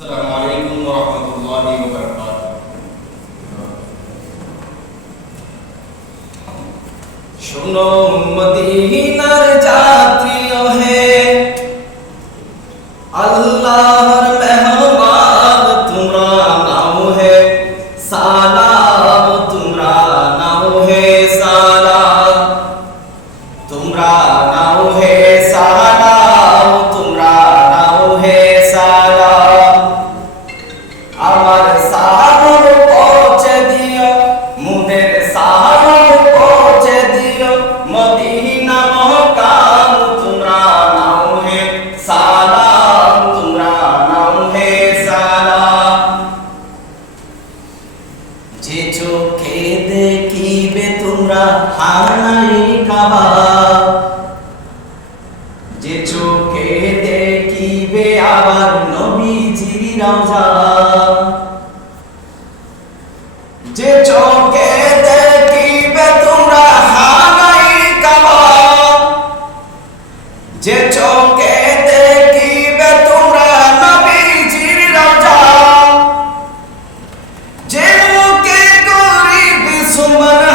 السلام عليكم ورحمة الله وبركاته শোনো মদিনার যাত্রী হে আল্লাহর মেহমান তোমরা নাও হে সালাম যে চোখে দেখিবে আবার নবীজির রওজা। যে চোখে দেখিবে তোমরা হানাই যে চোখে দেখিবে তোমরা নবীজির রওজা। যে মুখে গরিব সুমন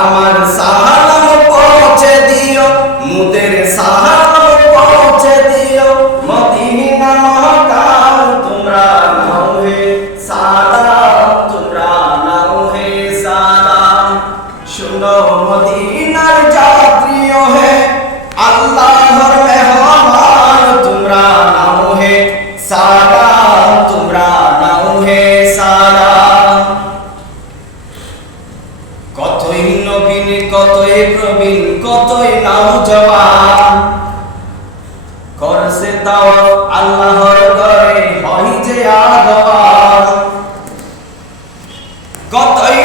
আমার সালাম পৌঁছে দিও, মুদের সালাম পৌঁছে দিও। মদিনা মহকাম তোমরা নাও হে সালাম, তোমরা নাও হে সালাম। শুনো মদিনার যাত্রীও হে, আল্লাহর মেহমান, তোমরা নাও হে সালাম। কতই নাও জবান। করছে তাও আল্লাহর ঘরে হয় যে আগবান কতই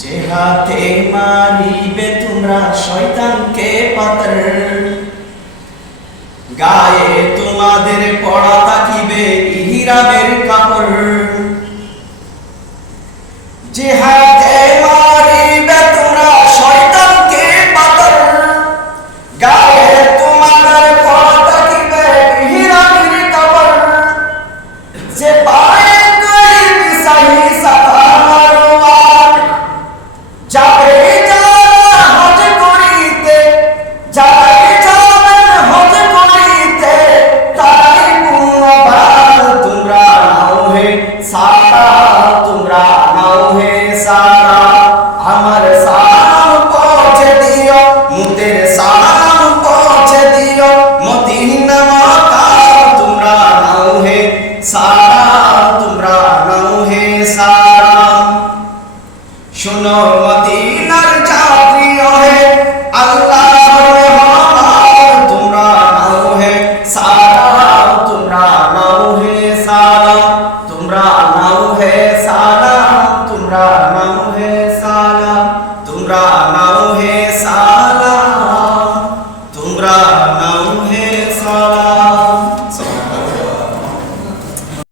যে হাতে মারিবে তোমরা শয়তানকে পাতর গায়ে তোমাদের পড়া থাকিবে ইহিরামের কাপড়। তোমরা নাও হে সারা। আমার সালাম পৌঁছে দিও, মুদের সালাম পৌঁছে দিও। মদিনা মাতা, তোমরা নাও হে সারা, তোমরা নাও হে সারা। শোনো মদিনার যাত্রী হে মেহমান তোমরা নাও হে সালাম তোমরা নাও হে नाम है साला।